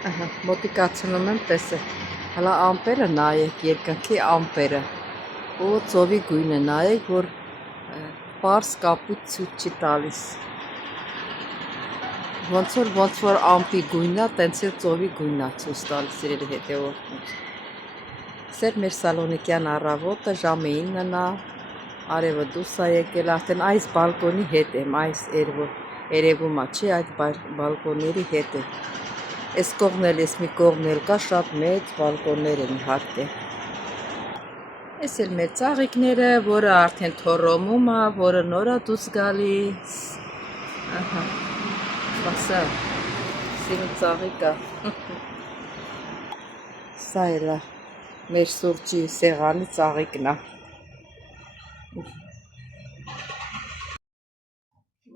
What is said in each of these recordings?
Մոտիկացնում եմ տեսել, հլա ամպերը նայեք, երկնքի ամպերը ու ծովի գույնը նայեք, որ պարզ կապույտ ցույց չի տալիս, ոնց որ ամպի գույնա, տենց էլ ծովի գույնա ցույց տալիս իրերի հետևորդներ։ Սեր մեր Սալոնիկյան առավոտը ժամը 9-ն է, արևը դուրս է եկել, արդեն այս բալկոնի հետ եմ, այս երևում է, չի, այդ բալկոնների հետ եմ։ Այս կողմն էլ, այս մի կողմն էլ կա, շատ մեծ բալկոններ են իհարկե։ Այս էլ մեր ծաղիկները, որը արդեն թոռոմում է, որը նոր է դուրս գալիս։ Ահա, սա սիրուն ծաղիկ է։ Սա էլ է մեր սուրճի սեղանի ծաղիկն է։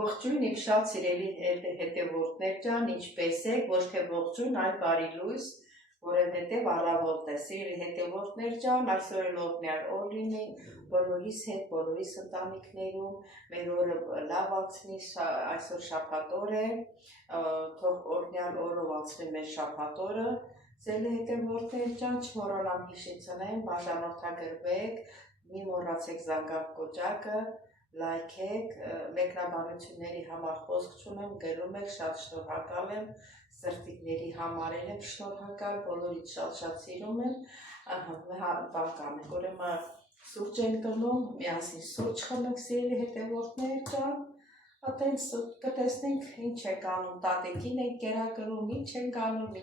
Ողջույն իմ շատ սիրելի հետևորդներ ջան, ինչպես եք, ոչ թե ողջույն, այլ բարի լույս, որովհետև առավոտ է, սիրելի հետևորդներ ջան, այսօր էլ օրհնյալ օր լինի բոլորիս հետ, բոլորիս ընտանիքներում, մեր օրը լավ անցնի, այսօր շաբաթ օր է, թող օրհնյալ օրով անցնի մեր շաբաթ օրը, սիրելի հետևորդներ ջան, չմոռանամ հիշեցնեմ, բաժանորդագրվեք, մի մոռացեք զանգակ կոճակը, լայքեք, մեկնաբանությունների համար խոսք չունեմ, գրում եք, շատ շնորհակալ եմ, սրտիկների համար եմ շնորհակալ, բոլորից շատ սիրում եմ, բան կանենք, ուրեմն սուրճ ենք տնում, միասին սուրճ խմենք սիրելի հետևորդներ ջան, այտենց կտեսնենք ինչ ենք անում, տատեկին ենք կերակրում, ինչ ենք անում,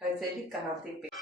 բայց էլի կհանդիպենք։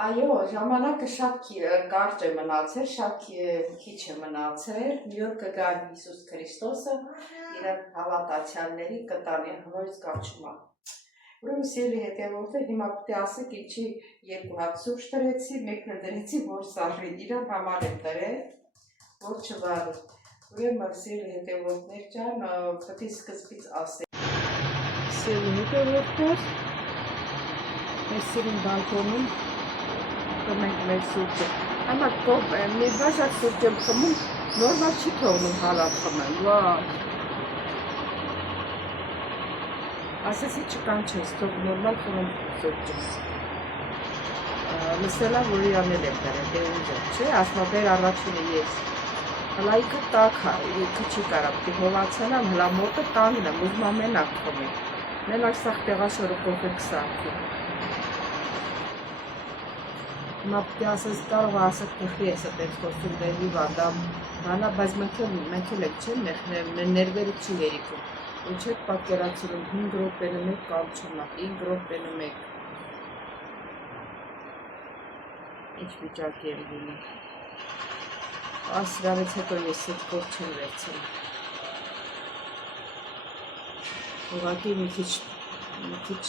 Այո, ժամանակը շատ կարճ է մնացել, շատ քիչ է մնացել, մի օր կգա Հիսուս Քրիստոսը իր հավատացյալների կտանի հնորից կանչումա։ Ուրեմն սիրելի հետևորդներ, հիմա պետք է ասեք ինչի երկու հատ սուրճ տրեցի, մեկն էլ դրեցի, որ սառի, իրան համար եմ դրել, որ չվարի։ Ուրեմն սիրելի հետևորդներ ջան, պետք է սկզբից ասել։ Սիրելի հետևորդներ, մեր սիրուն բալկոնում մենք մեր սուրճը, ամա մի բաժակ սուրճ եմ խմում, նորմալ չի թողնում հալատ խմեմ, վաա։ Ասեցի չկանչես, թող նորմալ խմում սուրճս։ Լսելա, որ իրանել եմ դրել, դե ուզը, չէ, ասմա բեր առաջինը ես։ Հլա իքը տակ հա, իքը չի կարապ, դի հովացանամ, հլա մոտը տանին եմ, ուզում ամենակ խմեմ։ Մենակ սաղ տեղաշորը կողեք սարքին։ Հիմա պետք է ասես կարող ասեք տխի ես այդպես խոսում դեպի վանդամ, բանա, բայց մենք էլ եք չեն ներվերը չի երիքում, ու չեք պատկերացնում 5 րոպենը մեկ կամ չնա, 5 րոպենը մեկ, ինչ վիճակի եմ լինի, ասրավեց հետո ես այդ կոր չեմ վերցել, ուղղակի մի քիչ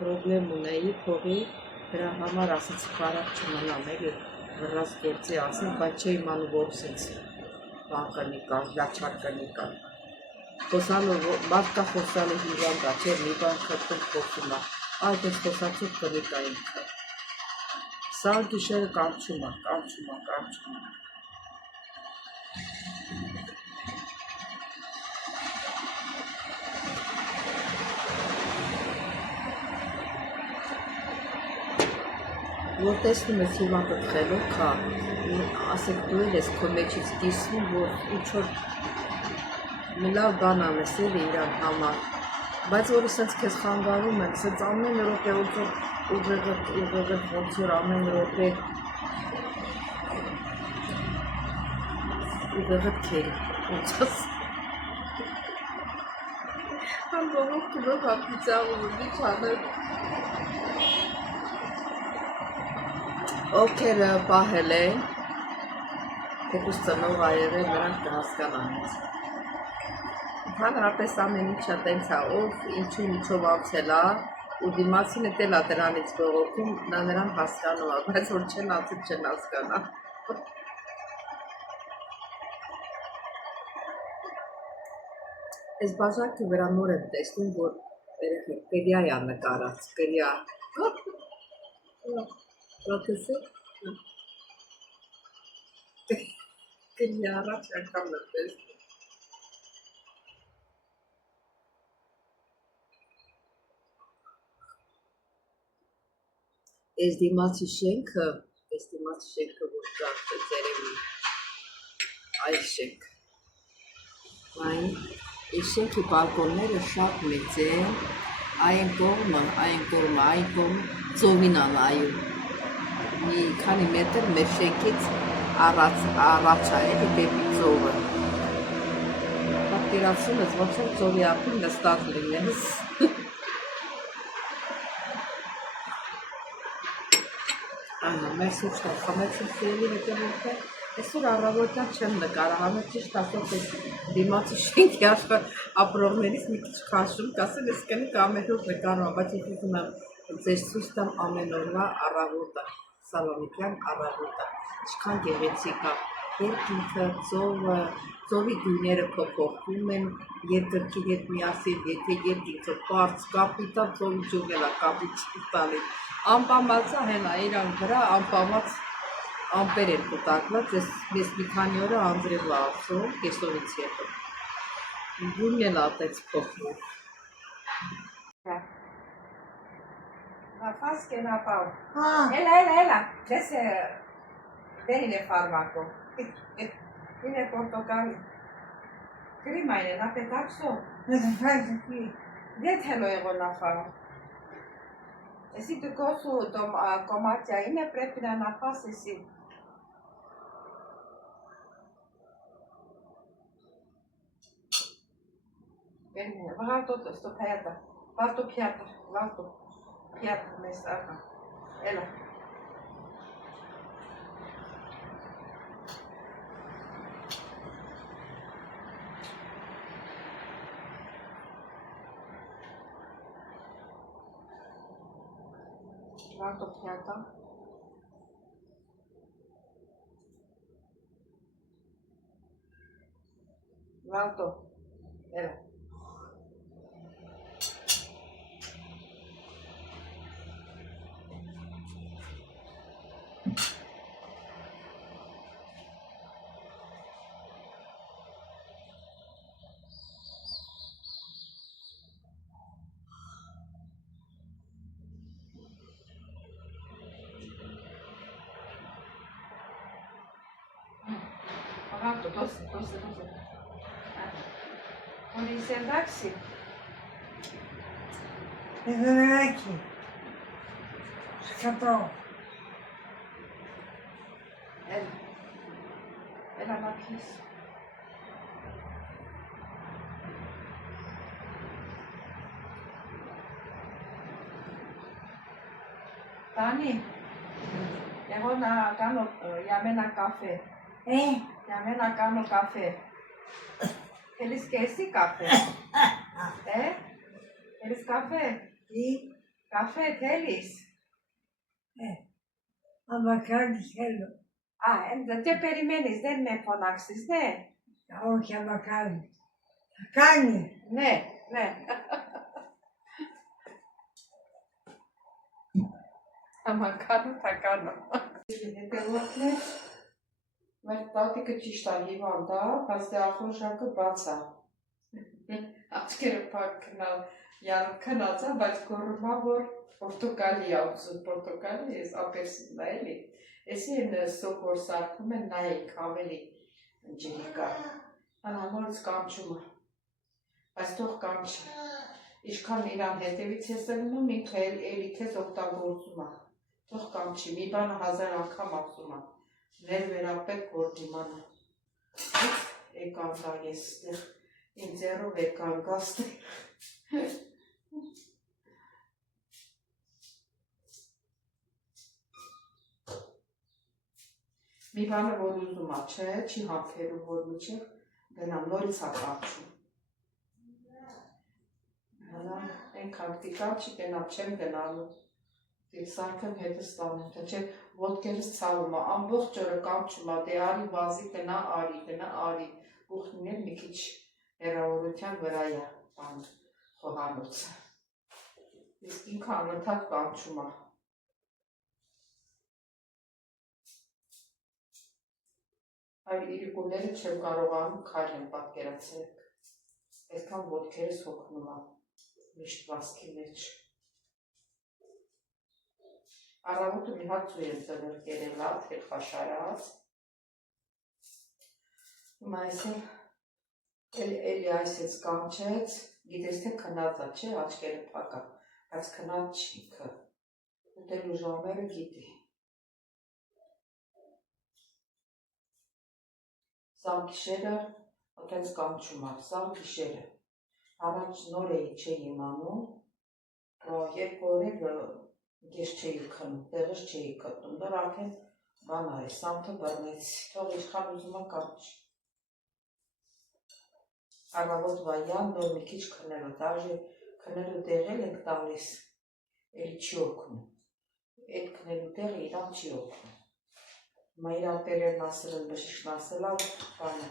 պրոբլեմ ունեի փողի, դրա համար ասեցի բարակ չմնամ, էլի վրաս գործի ասեմ, բայց չէ իմանում որ սենց բան կնի կար, լաչար կնի կար։ Խոսալով, մարդկա խոսալը հիվանդ ա, չէ, մի բան խրտում խոսում ա, այդ ես խոսացով կնի կա ինքը։ Սա գիշերը կանչում ա։ Որ տեսնում ես հիմա պտխելով կա, ասեք դու էլ ես քո մեջից կիսվում, որ ինչ որ մի լավ բան անես էլի իրան համար, Բայց որ ասենց քեզ խանգարում են, ասենց ամեն րոպե ուղեղդ ոնց որ ամեն րոպե ուղեղդ քերի, ոնց ասես։ Ամբողջ կրով հապիծաղում ունի չանել։ Ովքեր պահել են, թեկուզ ծնող ա եղել, նրանք կհասկանան ինձ։ Հանրապես ամեն ինչը տենց է, ով ինչու միջով անցել է, ու դիմացին էլ է դրանից բողոքում, նա նրան հասկանում է, բայց որ չեն անցել, չեն հասկանա։ Այս բաժակի վրա նոր եմ տեսնում, որ երեխեք կրյա է նկարած, կրյա։ Ոտեսեք։ Կրյա առաջ անգամ եմ տեսնում։ Այս դիմացի շենքը, որ կա ծերևի, այս շենք, այս շենքի բալկոնները շատ մեծ են, այն կողմը ծովին ա նայում, մի քանի մետր մեր շենքից առաջ է էլի դեպի ծովը, պատկերացնում ես ոնց որ ծովի ափին նստած լինես։ Անա, մեր սուչտա, խմեցին սիրելի հետևորդը, այսօր առավոտյան չեմ նկարահանել, ճիշտ ասած այս դիմացի շենքի ապրողներից մի քիչ քաշում, կասեմ ես կնիկ ամենուր նկարում, բայց ես ուզում եմ ձեր ցույց տամ ամեն օրվա առավոտը, Սալոնիկյան առավոտը, ինչքան գեղեցիկ է, երկինքը, ծովը, ծովի գույները փոփոխվում են երկրքի հետ միասին, եթե երկինքը բարձ կապիտ է, ծովի ջուրն էլ է կապիտ տալի։ Անպամացա հենա իրան վրա, անպամած ամպեր են կուտակված, ես մի քանի օրը անձրև ասում, կեսօրից հետո։ Գույնն էլ ատեց փոխվում։ Faz que na pau. Ela. Desse dele farmaco. Ele é portugal. Crimaine na petaxo. Mas faz aqui. Detelo eu na fao. Esse tu coso tomate aí ne prepara na face esse. Bene, vai todo sto piata. Varto piata, varto. Piata messa aka. Ela. Varto piata. Varto. Ela. Pronto, doce. Onde sentar-se? Aqui. Escapou. Ela não quis. Tani, eu vou na cano, chamei na café. Chamei na cano café. Ele esquece café. Eles café? E Café deles? abacate celo. Te περιμένεις, δεν με φωνάξεις, ναι. Όχι abacate. Carne. Ναι. Άμα κάνω, θα κάνω. Հետևորդներ, մեր տատիկը ճիշտ է հիվանդա, բայց դե ախորժակը բաց է։ Աչքերը փակ քնած է, բայց գոռում է, որ Պորտուգալի է ուզում, Պորտուգալի ես ապերսինն է էլի։ Էսի են սոկ որ սարքում են նայեք ավելի ջրի կա։ Անամորից կանչում է, բայց թող կանչի։ Ինչքան իրան հետևից ես ելնում, ինքը էլի քեզ օգտագործում է։ Թող կամ չի, մի բանը 1000 անգամ ասում է։ Վերապետ որ դիմանա։ Եկան դա ես ստեղ իմ ձեռով եկան գաստել։ Մի բանը որ ուզում է, չէ, չի հափերում, որ միջև գնամ, նորից է կարճում։ Ենքան տիկան չի գնամ, չեմ գնալու։ Սարքեմ հետս տանեմ, թե չէ ոտքերս ցավում է, ամբողջ օրը կանչում է, դե արի վազի գնա, արի, ուխտին էլ մի քիչ հեռավորության վրա է խոհանոցը։ Իսկ ինքը անընդհատ կանչում է։ Այլ իրիկուները չեմ կարողանում քայլ եմ պատկերացրեք։ Այսքան ոտքերս հոգնում է միշտ վազքի մեջ։ Առավոտը մի հատ ծույր եմ ծնոր կերելա, թերխաշարած։ Հիմա էլի այսեց կանչեց, գիտես թե քնած է, չէ, աչքերը փակա, բայց քնած չի ինքը, ուտելու ժամերը գիտի։ Սաղ գիշերը այդպես կանչում է, սաղ գիշերը։ Առաջ նոր էի չէի իմանում, երկու օրեր ես չէի քնում, տեղս չէի գտնում, նոր արդեն բան արի, սամթը բռնեցի, թող ինչքան ուզում է կանչ։ Առավոտ վայյան, նոր մի քիչ քնելու, դաժե քնելու տեղել ենք տալիս, էլի չի օգնում, այդ քնելու տեղը իրան չի օգնում։ Հիմա իրան տերերն ասել են, բժիշկն ասել է, բանը,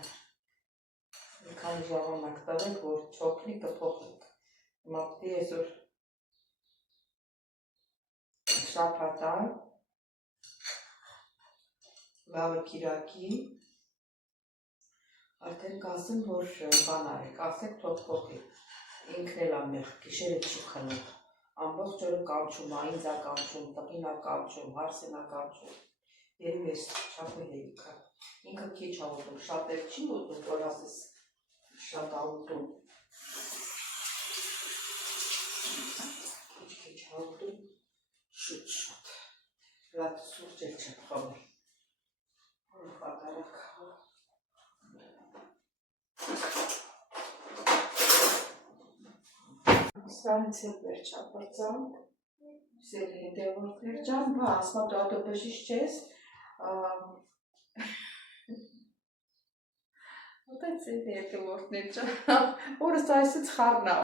մի քանի ժամանակ տվեք, որ չօգնի կփոխենք։ Հիմա պիտի այսօր շաբաթ է, լավը կիրակի, արդեն կասեմ, որ բան արեք, ասեք թող փոխի, ինքն էլ է մեղ, գիշերը չի քնում, ամբողջ օրը կանչում է, ինձ է կանչում, տղին է կանչում, հարսին է կանչում, երևի ես չափը հերիքա, ինքը քիչ է ուտում, շատ էլ չի ուտում, որ ասես շատ է ուտում, քիչ է ուտում, շուտ, լատ սուրճ էլ չեմ խմել, որ պատարակ Սրանից էլ վերջապրծան, սերի հետևորդներ ճան, բա ասմա դու ատո բժիշկ չես, Ոտեց էլ հետևորդներ ճան, որս այսից խարնա